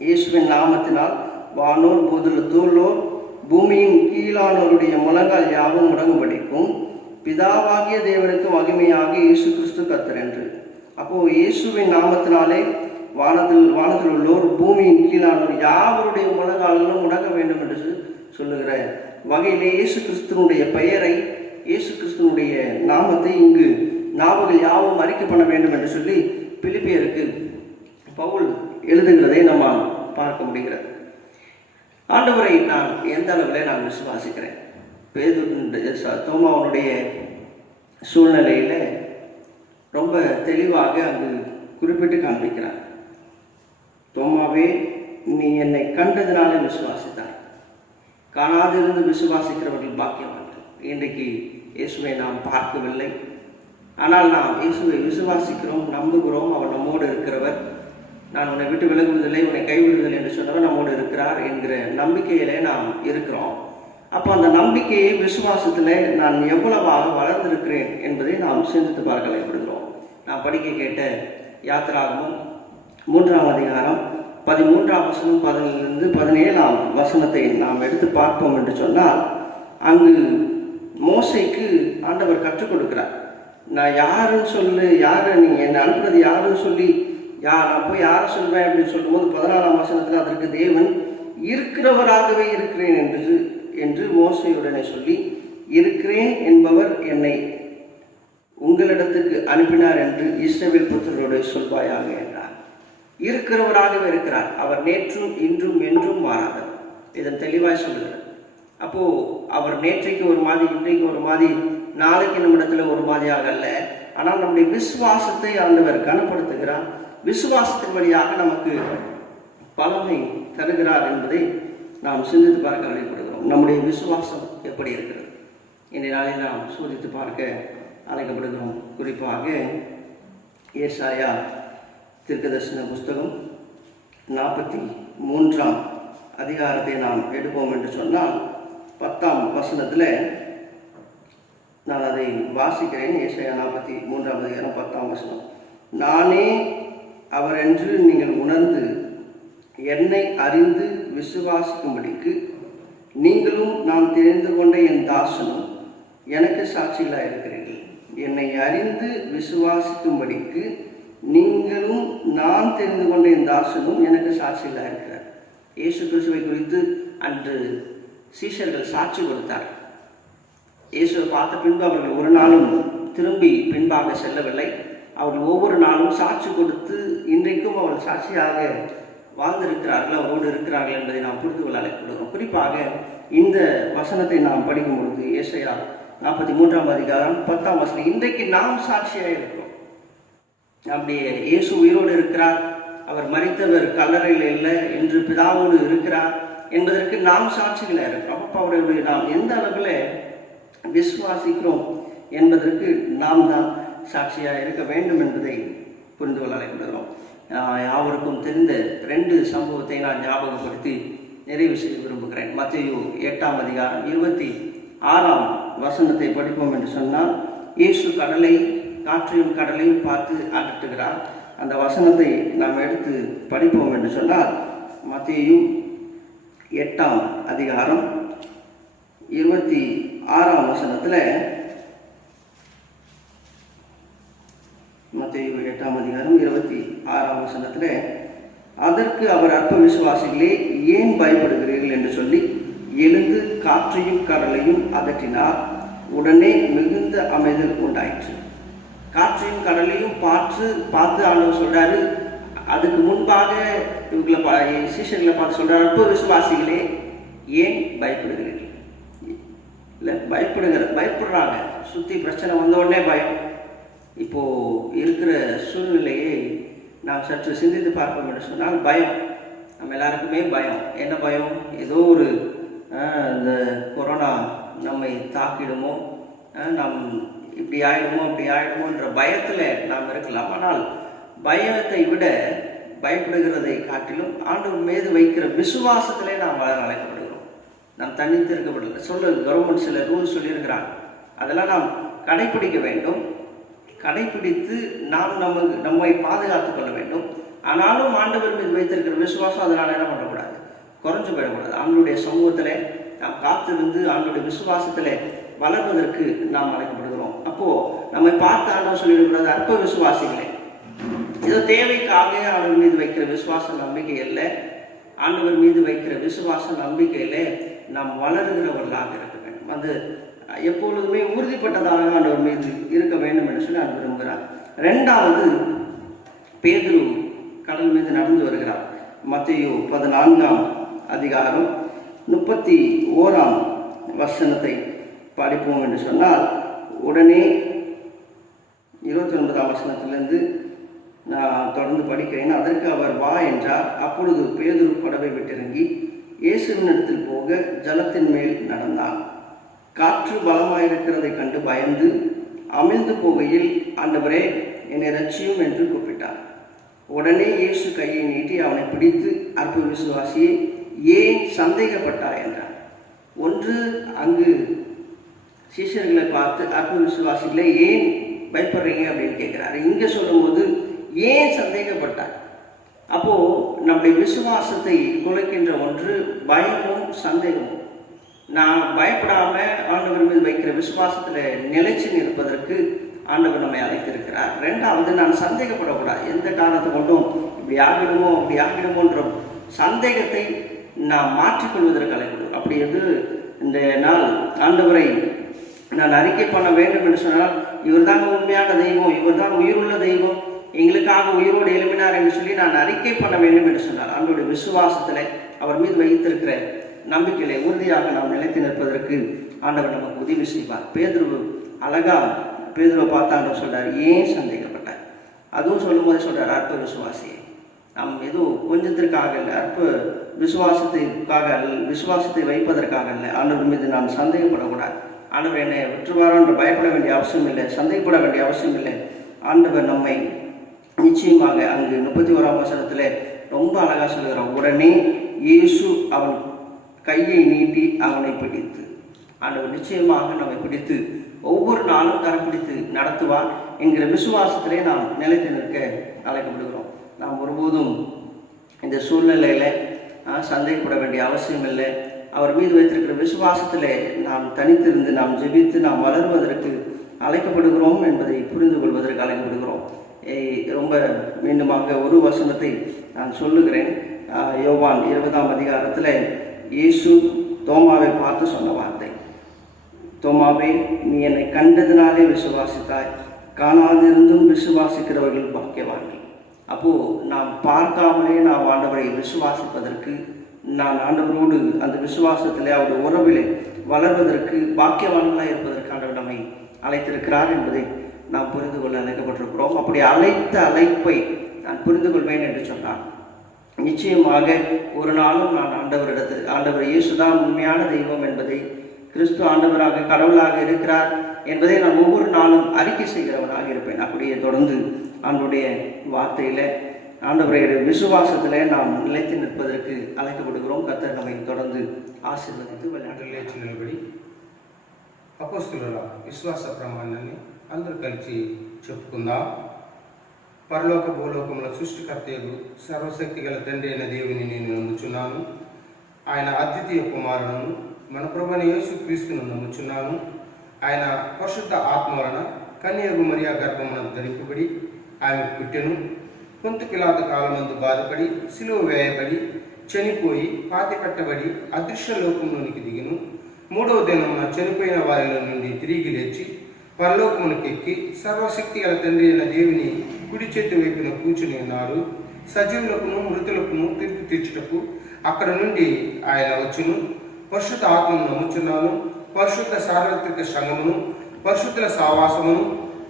இயேசுவின் நாமத்தினால் வானோர் பூதலத்தோர் பூமியின் கீழானோருடைய முழங்கால் யாவும் முடங்கும்படிக்கும் பிதாவாகிய தேவனுக்கு மகிமையாக இயேசு கிறிஸ்து கர்த்தர் என்று. அப்போ இயேசுவின் நாமத்தினாலே வானத்தில் உள்ளோர் பூமியின் கீழானோர் யாவருடைய முழங்கால்களும் முடங்க வேண்டும் என்று சொல்லுகிற வகையிலே இயேசு கிறிஸ்துவனுடைய பெயரை, இயேசு கிறிஸ்துவனுடைய நாமத்தை இங்கு நாவுகள் யாவும் அறிக்கை பண்ண வேண்டும் என்று சொல்லி பிலிப்பியருக்கு பவுல் எழுதுகிறதை நம்ம பார்க்க முடிகிறது. ஆண்டவரை நான் எந்த அளவில் நான் விசுவாசிக்கிறேன்? தோமாவுடைய சூழ்நிலையில ரொம்ப தெளிவாக அங்கு குறிப்பிட்டு காண்பிக்கிறார். தோமாவே, நீ என்னை கண்டதினாலே விசுவாசித்தார், காணாதிருந்து விசுவாசிக்கிறவர்கள் பாக்கியவான்கள். இன்றைக்கு இயேசுவை நாம் பார்க்கவில்லை. ஆனால் நாம் இயேசுவை விசுவாசிக்கிறோம், நம்புகிறோம். அவர் நம்மோடு இருக்கிறவர். நான் உன்னை விட்டு விலகுவதில்லை, உன்னை கைவிடுவதில்லை என்று சொன்னவர் நம்மோடு இருக்கிறார் என்கிற நம்பிக்கையிலே நாம் இருக்கிறோம். அப்போ அந்த நம்பிக்கையை விசுவாசத்தில் நான் எவ்வளவாக வளர்ந்திருக்கிறேன் என்பதை நாம் சிந்தித்து பார்க்க விடுகிறோம். நான் படிக்க கேட்ட யாத்திராகமம் 3ஆம் அதிகாரம் 13ஆம் வசனம் 17 17ஆம் வசனத்தை நாம் எடுத்து பார்ப்போம் என்று சொன்னால், அங்கு மோசேக்கு ஆண்டவர் கற்றுக் கொடுக்கிறார். நான் யாருன்னு சொல்லு, யாரை நீ என்னை அனுப்புறது யாருன்னு சொல்லி, நான் போய் யாரை சொல்வேன் அப்படின்னு சொல்லும்போது 14ஆம் வசனத்தில் அதற்கு தேவன் இருக்கிறவராகவே இருக்கிறேன் என்று மோசேயுடனே சொல்லி, இருக்கிறேன் என்பவர் என்னை உங்களிடத்துக்கு அனுப்பினார் என்று இஸ்ரவேல் புத்திரரோடு சொல்வாயாக என்றார். இருக்கிறவராகவே இருக்கிறார். அவர் நேற்றும் இன்றும் என்றும் மாறாதவர். இதன் தெளிவாய் சொல்லுகிறார். அப்போ அவர் நேற்றைக்கு ஒரு மாதிரி, இன்றைக்கு ஒரு மாதிரி, நாளைக்கு நம்மிடத்துல ஒரு மாதிரியாக அல்ல. ஆனால் நம்முடைய விசுவாசத்தை ஆண்டவர் கனப்படுத்துகிறார். விசுவாசத்தின் வழியாக நமக்கு பலனை தருகிறார் என்பதை நாம் சிந்தித்து பார்க்க அழைக்கப்படுகிறோம். நம்முடைய விசுவாசம் எப்படி இருக்கிறது? இன்றைய நாளில் நாம் சோதித்து பார்க்க அழைக்கப்படுகிறோம். குறிப்பாக ஏசாயா தீர்க்கதரிசன புஸ்தகம் 43ஆம் அதிகாரத்தை நாம் எடுப்போம் என்று சொன்னால் 10ஆம் வசனத்தில் நான் அதை வாசிக்கிறேன். ஏசாயா 43ஆம் அதிகாரம் 10ஆம் வசனம். நானே அவர் என்று நீங்கள் உணர்ந்து என்னை அறிந்து விசுவாசிக்கும்படிக்கு நீங்களும் நான் தெரிந்து கொண்ட என் தாசனும் எனக்கு சாட்சிகளாக இருக்கிறீர்கள். என்னை அறிந்து விசுவாசிக்கும்படிக்கு நீங்களும் நான் தெரிந்து கொண்ட என் தாசனும் எனக்கு சாட்சிகளாக இருக்கிறார். இயேசு கிறிஸ்துவை குறித்து அன்று சீஷர்கள் சாட்சி கொடுத்தார். இயேசுவை பார்த்த பின்பு அவர்கள் ஒரு நாளும் திரும்பி பின்பாக செல்லவில்லை. அவர்கள் ஒவ்வொரு நாளும் சாட்சி கொடுத்து இன்றைக்கும் அவர்கள் சாட்சியாக வாழ்ந்திருக்கிறார்கள், அவரோடு இருக்கிறார்கள் என்பதை நாம் புரிந்து கொள்ள அழைக்கப்படுகிறோம். குறிப்பாக இந்த வசனத்தை நாம் படிக்கும் பொழுது ஏசாயா 43ஆம் அதிகாரம் 10ஆம் வசனம், இன்றைக்கு நாம் சாட்சியாக இருக்கிறோம். அப்படியே இயேசு உயிரோடு இருக்கிறார், அவர் மரித்தவர் கல்லறையில் இல்லை, என்று பிதாவோடு இருக்கிறார் என்பதற்கு நாம் சாட்சிகளாக இருக்கிறோம். அப்போ அவருடைய நாம் எந்த அளவில் விசுவாசிக்கிறோம் என்பதற்கு நாம் தான் சாட்சியாக இருக்க வேண்டும் என்பதை புரிந்து கொள்ள அழைக்கப்படுகிறோம். யாவருக்கும் தெரிந்த 2 சம்பவத்தை நான் ஞாபகப்படுத்தி நிறைவு செய்ய விரும்புகிறேன். மத்தேயு 8ஆம் அதிகாரம் 26ஆம் வசனத்தை படிப்போம் என்று சொன்னால், இயேசு காற்றையும் கடலையும் பார்த்து அதட்டுகிறார். அந்த வசனத்தை நாம் எடுத்து படிப்போம் என்று சொன்னால், மத்தேயு 8ஆம் அதிகாரம் 26ஆம் வசனத்தில், மத்தேயு 8ஆம் அதிகாரம் 26ஆம் வசனத்தில், அதற்கு அவர் அற்ப விசுவாசிகளே ஏன் பயப்படுகிறீர்கள் என்று சொல்லி எழுந்து காற்றையும் கடலையும் அதட்டினார். உடனே மிகுந்த அமைதல் உண்டாயிற்று. காற்றையும் கடலையும் பார்த்து ஆண்டவர் சொல்றாரு. அதுக்கு முன்பாக இவங்களை சீஷர்களை பார்த்து சொல்றாரு, அற்ப விசுவாசிகளே ஏன் பயப்படுகிறீர்கள்? இல்லை, பயப்படுறாங்க. சுத்தி பிரச்சனை வந்த உடனே பயம். இப்போ இருக்கிற சூழ்நிலையை நாம் சற்று சிந்தித்து பார்ப்போம் என்று சொன்னால் பயம். நம்ம எல்லாருக்குமே பயம். என்ன பயம்? ஏதோ ஒரு இந்த கொரோனா நம்மை தாக்கிடுமோ, நம் இப்படி ஆயிடுமோ அப்படி ஆயிடுமோன்ற பயத்தில் நாம் இருக்கலாம். ஆனால் பயத்தை விட பயப்படுகிறதை காட்டிலும் ஆண்டவர் மீது வைக்கிற விசுவாசத்திலே நாம் வளர அழைக்கப்படுகிறோம். நாம் தனித்து இருக்கப்படலை. கவர்மெண்ட் சில ரூல்ஸ் சொல்லியிருக்கிறாங்க, அதெல்லாம் நாம் கடைபிடிக்க வேண்டும். கடைபிடித்து நாம் நம்மை பாதுகாத்துக் கொள்ள வேண்டும். ஆனாலும் ஆண்டவர் மீது வைத்திருக்கிற விசுவாசம் அதனால் என்ன பண்ணக்கூடாது, குறைஞ்சு போயிடக்கூடாது. ஆண்டவருடைய சமூகத்தில் நாம் காத்திருந்து ஆண்டவருடைய விசுவாசத்தில் வளர்வதற்கு நாம் அழைக்கப்படுகிறோம். அப்போ நம்மை பார்த்து ஆண்டவர் சொல்லிடக்கூடாது, அற்ப விசுவாசிகளே. ஏதோ தேவைக்காக ஆண்டவர் மீது வைக்கிற விசுவாச நம்பிக்கை இல்லை. ஆண்டவர் மீது வைக்கிற விசுவாச நம்பிக்கையில நாம் வளருகிறவர்களாக இருக்க வேண்டும். அது எப்பொழுதுமே உறுதிப்பட்டதாக ஆண்டவர் மீது இருக்க வேண்டும் என்று சொல்லி நான் விரும்புகிறார். 2வது, பேதுரு கடல் மீது நடந்து வருகிறார். மத்தேயு 14ஆம் அதிகாரம் 31ஆம் வசனத்தை படிப்போம் என்று சொன்னால், உடனே 29ஆம் வசனத்திலிருந்து நான் தொடர்ந்து படிக்கிறேன். அதற்கு அவர் வா என்றார். அப்பொழுது பேதுரு படவை விட்டிறங்கி இயேசுவினிடத்தில் போக ஜலத்தின் மேல் நடந்தான். காற்று பலமாயிருக்கிறதை கண்டு பயந்து அமிழ்ந்து போகையில், ஆண்டவரே என்னை ரட்சியும் என்று கூப்பிட்டார். உடனே இயேசு கையை நீட்டி அவனை பிடித்து, அற்ப விசுவாசியே, ஏன் சந்தேகப்பட்டாய் என்றார். ஒன்று, அங்கு சீஷர்களை பார்த்து அற்ப விசுவாசிகளை ஏன் பயப்படுறீங்க அப்படின்னு கேட்கிறாரு. இங்க சொல்லும்போது ஏன் சந்தேகப்பட்டார். அப்போ நம்முடைய விசுவாசத்தை குலைக்கின்ற ஒன்று பயமும் சந்தேகமும். நான் பயப்படாம ஆண்டவர் மீது வைக்கிற விசுவாசத்துல நிலைச்சு நிற்பதற்கு ஆண்டவர் நம்மை அழைத்திருக்கிறார். ரெண்டாவது, நான் சந்தேகப்படக்கூடாது. எந்த காரணத்தை கொண்டும் இப்படி ஆகிடுமோ அப்படி ஆகிடுமோன்ற சந்தேகத்தை நாம் மாற்றிக்கொள்வதற்கு அழைக்கிறோம். அப்படி எது இந்த நாள் ஆண்டவரை நான் அறிக்கை பண்ண வேண்டும் என்று சொன்னால், இவர் தாங்க உண்மையான தெய்வம், இவர் தான் உயிருள்ள தெய்வம், எங்களுக்காக உயிரோடு எழுப்பினார் என்று சொல்லி நான் அறிக்கை பண்ண வேண்டும் என்று சொன்னார். அவருடைய விசுவாசத்துல அவர் மீது வைத்திருக்கிற நம்பிக்கையில உறுதியாக நாம் நிலைத்து நிற்பதற்கு ஆண்டவர் நமக்கு உதவி செய்வார். பேதுரு அழகா பேதுருவை பார்த்து ஆண்டவர் சொல்றார், ஏன் சந்தேகப்பட்டார். அதுவும் சொல்லும் போது சொல்றார், அற்ப விசுவாசியை. நாம் ஏதோ கொஞ்சத்திற்காக இல்லை, அற்ப விசுவாசத்திற்காக, விசுவாசத்தை வைப்பதற்காக இல்லை. ஆண்டவர் மீது நாம் சந்தேகப்படக்கூடாது. ஆண்டவர் என்னை விட்டுருவாரோ என்று பயப்பட வேண்டிய அவசியம் இல்லை, சந்தேகப்பட வேண்டிய அவசியம் இல்லை. ஆண்டவர் நம்மை நிச்சயமாக அங்கு 31ஆம் வசனத்துல ரொம்ப அழகா சொல்லுகிறார். உடனே இயேசு அவன் கையை நீட்டி அவனை பிடித்து, ஆண்டவர் நிச்சயமாக நம்மை பிடித்து ஒவ்வொரு நாளும் கரப்பிடித்து நடத்துவார் என்கிற விசுவாசத்திலே நாம் நிலைத்து நிற்க அழைக்கப்படுகிறோம். நாம் ஒருபோதும் இந்த சூழ்நிலையில சந்தேகப்பட வேண்டிய அவசியம் இல்லை. அவர் மீது வைத்திருக்கிற விசுவாசத்திலே நாம் தனித்திருந்து நாம் ஜெபித்து நாம் வளருவதற்கு அழைக்கப்படுகிறோம் என்பதை புரிந்து கொள்வதற்கு அழைக்கப்படுகிறோம். ரொம்ப மீண்டுமாக ஒரு வசனத்தை நான் சொல்லுகிறேன். யோவான் 20ஆம் அதிகாரத்தில் இயேசு தோமாவை பார்த்து சொன்ன வார்த்தை, தோமாவே, நீ என்னை கண்டதினாலே விசுவாசித்தாய், காணாதிருந்தும் விசுவாசிக்கிறவர்கள் பாக்கியவான்கள். அப்போ நாம் பார்க்காமலே நாம் ஆண்டவரை விசுவாசிப்பதற்கு, நான் ஆண்டவரோடு அந்த விசுவாசத்திலே அவருடைய உறவிலே வளர்வதற்கு, பாக்கியவான்களாக இருப்பதற்கு ஆண்டவர் நம்மை அழைத்திருக்கிறார் என்பதை நாம் புரிந்து கொள்ள அழைக்கப்பட்டிருக்கிறோம். அப்படி அழைத்த அழைப்பை நான் புரிந்து கொள்வேன் என்று சொன்னார். நிச்சயமாக ஒரு நாளும் நான் ஆண்டவர் இயேசுதான் உண்மையான தெய்வம் என்பதை, கிறிஸ்து ஆண்டவராக கடவுளாக இருக்கிறார் என்பதை நான் ஒவ்வொரு நாளும் அறிக்கை செய்கிறவனாக இருப்பேன். அப்படியே தொடர்ந்து ஆண்டவருடைய வார்த்தையில, ஆண்டவருடைய விசுவாசத்திலே நாம் நிலைத்து நிற்பதற்கு அழைக்கப்படுகிறோம். கர்த்தர் நம்மை தொடர்ந்து ఆశీర్వదించు. లేచి నిలబడి అపోస్తలుల విశ్వాస ప్రమాణాన్ని అందరూ కలిసి చెప్పుకుందాం. పరలోక భూలోకముల సృష్టికర్తయగు సర్వశక్తి గల తండ్రి అయిన దేవుని నేను నమ్ముచున్నాను. ఆయన అద్వితీయ కుమారులను మన ప్రభువైన యేసుక్రీస్తును నమ్ముచున్నాను. ఆయన పరిశుద్ధ ఆత్మ వలన కన్యకు మరియా గర్భమున ధరింపబడి ఆమె పుట్టెను. పొంతు పిలాతు కాలమందు బాధపడి సిలువ వేయబడి చనిపోయి పాతి కట్టబడి అదృశ్య లోకంలోనికి దిగిను. మూడవ దినమున చనిపోయిన వారిలో నుండి తిరిగి లేచి పరలోకమునకెక్కి సర్వశక్తి గల తండ్రి అయిన దేవుని కుడి చేతి వైపున కూర్చుని ఉన్నారు. సజీవులకును మృతులకును తీర్పు తీర్చుటకు అక్కడ నుండి ఆయన వచ్చును. పరిశుద్ధ ఆత్మను నమ్ముచున్నాను. పరిశుద్ధ సార్వత్రిక సంఘమును, పరిశుద్ధుల సావాసమును,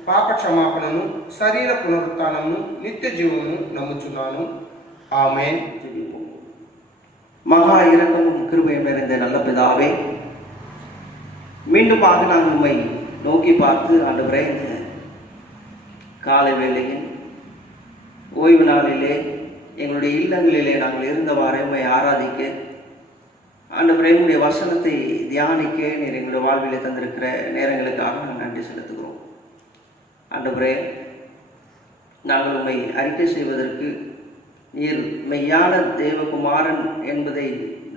పాప క్షమాపణను, శరీర పునరుత్థానమును, నిత్య జీవమును నమ్ముచున్నాను. ఆమేన్. மகா இரக்கமும் கிருபையும் நிறைந்த நல்ல பிதாவே, மீண்டுமாக நான் உண்மை நோக்கி பார்த்து ஆண்டவரே, இந்த காலை வேளையில் ஓய்வு நாளிலே எங்களுடைய இல்லங்களிலே நாங்கள் இருந்தவாறே உண்மை ஆராதிக்க, ஆண்டவரே உங்களுடைய வசனத்தை தியானிக்க நீர் எங்களுடைய வாழ்விலே தந்திருக்கிற நேரங்களுக்காக நாங்கள் நன்றி செலுத்துகிறோம். ஆண்டவரே, நாங்கள் உண்மை அறிக்கை செய்வதற்கு நீர் மெய்யான தேவகுமாரன் என்பதை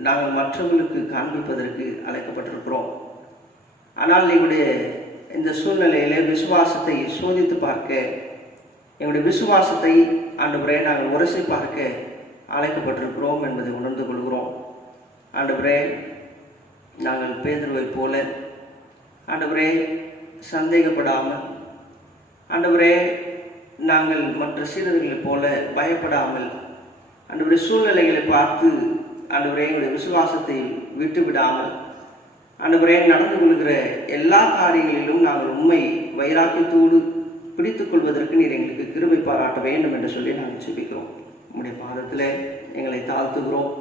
நாங்கள் மற்றவர்களுக்கு காண்பிப்பதற்கு அழைக்கப்பட்டிருக்கிறோம். ஆனால் எங்களுடைய இந்த சூழ்நிலையிலே விசுவாசத்தை சோதித்து பார்க்க, எங்களுடைய விசுவாசத்தை ஆண்டவரே நாங்கள் உரசி பார்க்க அழைக்கப்பட்டிருக்கிறோம் என்பதை உணர்ந்து கொள்கிறோம். ஆண்டவரே, நாங்கள் பேதுருவை போல ஆண்டவரே சந்தேகப்படாமல், ஆண்டவரே நாங்கள் மற்ற சீடர்களைப் போல பயப்படாமல், ஆண்டவரே சூழ்நிலைகளை பார்த்து ஆண்டவரே எங்களுடைய விசுவாசத்தை விட்டு விடாமல், ஆண்டவரே நடந்து கொள்கிற எல்லா காரியங்களிலும் நாங்கள் உண்மை வைராக்கியத்தோடு பிடித்துக் கொள்வதற்கு நீர் எங்களுக்கு கிருபை பாராட்ட வேண்டும் என்று சொல்லி நாங்கள் ஜெபிக்கிறோம். உங்களுடைய பாதத்தில் எங்களை தாழ்த்துகிறோம்.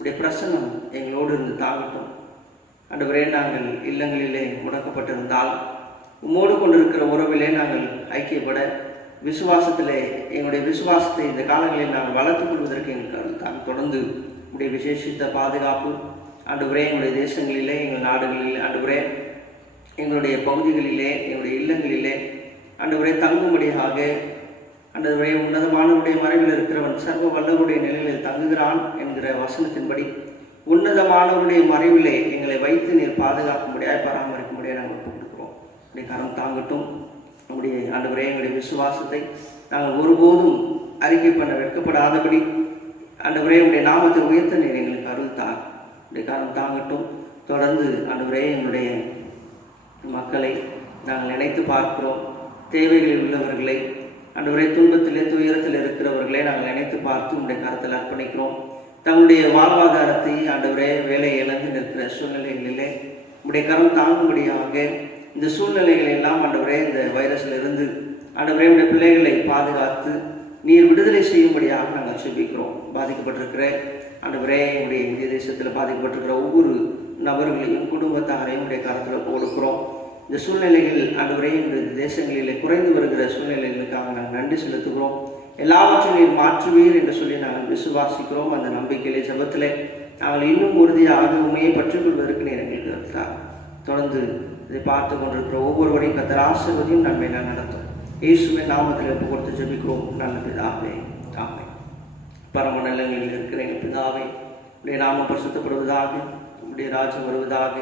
உடைய பிரசன்னம் எங்களோடு இருந்து தாங்கட்டும். ஆண்டவரே நாங்கள் இல்லங்களிலே முடக்கப்பட்டிருந்தால் உம்மோடு கொண்டிருக்கிற உறவிலே நாங்கள் ஐக்கியப்பட விசுவாசத்திலே எங்களுடைய விசுவாசத்தை இந்த காலங்களில் நாங்கள் வளர்த்துக் கொள்வதற்கு எங்களுக்கு தொடர்ந்து உடைய விசேஷித்த பாதுகாப்பு ஆண்டவரே எங்களுடைய தேசங்களிலே எங்கள் நாடுகளிலே ஆண்டவரே எங்களுடைய பகுதிகளிலே எங்களுடைய இல்லங்களிலே ஆண்டவரே தங்கும்படியாக ஆண்டவரே உன்னதமானவருடைய மறைவில் இருக்கிறவன் சர்வ வல்லவருடைய நிலையில் தங்குகிறான் என்கிற வசனத்தின்படி உன்னதமானவருடைய மறைவிலே எங்களை வைத்து நீர் பாதுகாக்கும்படியாக பராமரிக்கும்படியாக நாங்கள் கொடுக்கிறோம். உடைய கரம் தாங்கட்டும். நம்முடைய ஆண்டவரே எங்களுடைய விசுவாசத்தை நாங்கள் ஒருபோதும் அறிக்கை பண்ண வெட்கப்படாதபடி ஆண்டவரே உடைய நாமத்தை உயர்த்த நீர் எங்களுக்கு அருள் தார். உடைய கரம் தாங்கட்டும். தொடர்ந்து ஆண்டவரே எங்களுடைய மக்களை நாங்கள் நினைத்து பார்க்கிறோம். தேவைகளில் உள்ளவர்களை ஆண்டவரே துன்பத்திலே துயரத்தில் இருக்கிறவர்களை நாங்கள் நினைத்து பார்த்து உடைய கரத்தில் அர்ப்பணிக்கிறோம். தங்களுடைய வாழ்வாதாரத்தை ஆண்டவரே வேலை இழந்து நிற்கிற சூழ்நிலைகளிலே உடைய கரம் தாங்கும்படியாக இந்த சூழ்நிலைகள் எல்லாம் ஆண்டவரே இந்த வைரஸ்ல இருந்து ஆண்டவரே உடைய பிள்ளைகளை பாதுகாத்து நீர் விடுதலை செய்யும்படியாக நாங்கள் செபிக்கிறோம். பாதிக்கப்பட்டிருக்கிற ஆண்டவரே உடைய இந்திய தேசத்தில் பாதிக்கப்பட்டிருக்கிற ஒவ்வொரு நபர்களையும் குடும்பத்தாரையும் உடைய கரத்தில் கொடுக்கிறோம். இந்த சூழ்நிலைகள் ஆண்டவரே இந்த தேசங்களிலே குறைந்து வருகிற சூழ்நிலைகளுக்காக நாங்கள் நன்றி செலுத்துகிறோம். எல்லாவற்றையும் நீர் மாற்றுவீர் என்று சொல்லி நாங்கள் விசுவாசிக்கிறோம். அந்த நம்பிக்கையிலே ஜெபத்திலே நாங்கள் இன்னும் உறுதியாக உண்மையை பற்றிக் கொள்வதற்கு நீர் எங்களுக்கு இருக்கிறார். தொடர்ந்து இதை பார்த்து கொண்டிருக்கிற ஒவ்வொருவரையும் கர்த்தர் ஆசீர்வதியும் நன்மை நடத்தும். இயேசுவின் நாமத்தில் ஒப்பு கொடுத்து ஜெபிக்கிறோம் நல்ல பிதாவே, ஆமென். பரம நிலங்களில் இருக்கிற எங்கள் பிதாவே, உடைய நாமம் பரிசுத்தப்படுவதாக, உடைய ராஜ்யம் வருவதாக,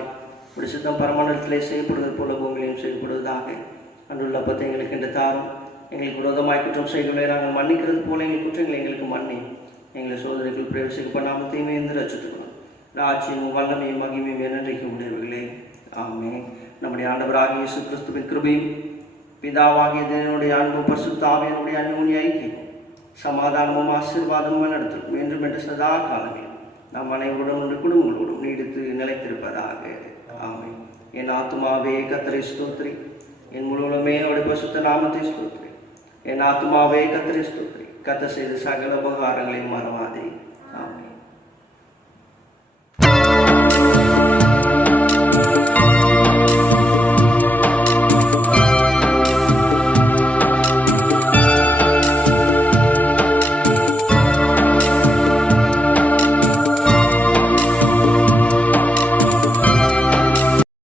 உடைய சித்தம் பரமண்டலத்திலே செய்யப்படுவது போல பூமியிலும் செய்யப்படுவதாக. அன்றுள்ள அப்பத்தை எங்களுக்கு என்று தாரும். எங்களுக்கு விரோதமாய் குற்றம் செய்களை நாங்கள் மன்னிக்கிறது போல எங்கள் குற்றங்களை எங்களுக்கு மன்னி எங்களை சோதனைகள் பிரவேசிக்க பண்ணாமல் தீமையிலிருந்து ரட்சித்துக்கணும். ராஜ்யமும் வல்லமையும் மகிமையும் என்றைக்கு உடையவர்களே, ஆமென். நம்முடைய ஆண்டவராகிய இயேசு கிறிஸ்துவின் கிருபையும் பிதாவாகிய தேவனுடைய அன்பும் பரிசுத்த ஆவியானவருடைய அன்பின் ஐக்கியம் சமாதானமும் ஆசீர்வாதமும் நடத்தும் என்றும் என்று சதா காலங்களில் நம் அனைவருடன் குடும்பங்களோடும் நீடித்து நிலைத்திருப்பதாக, ஆமென். என் ஆத்துமாவே கர்த்தரை ஸ்தோத்திரி, என் முழுவதுமே அவருடைய பரிசுத்த நாமத்தை ஸ்தோத்திரி. என் ஆத்துமாவே கர்த்தரை ஸ்தோத்திரி, கர்த்தர் செய்த சகல உபகாரங்களையும் மறவாதே.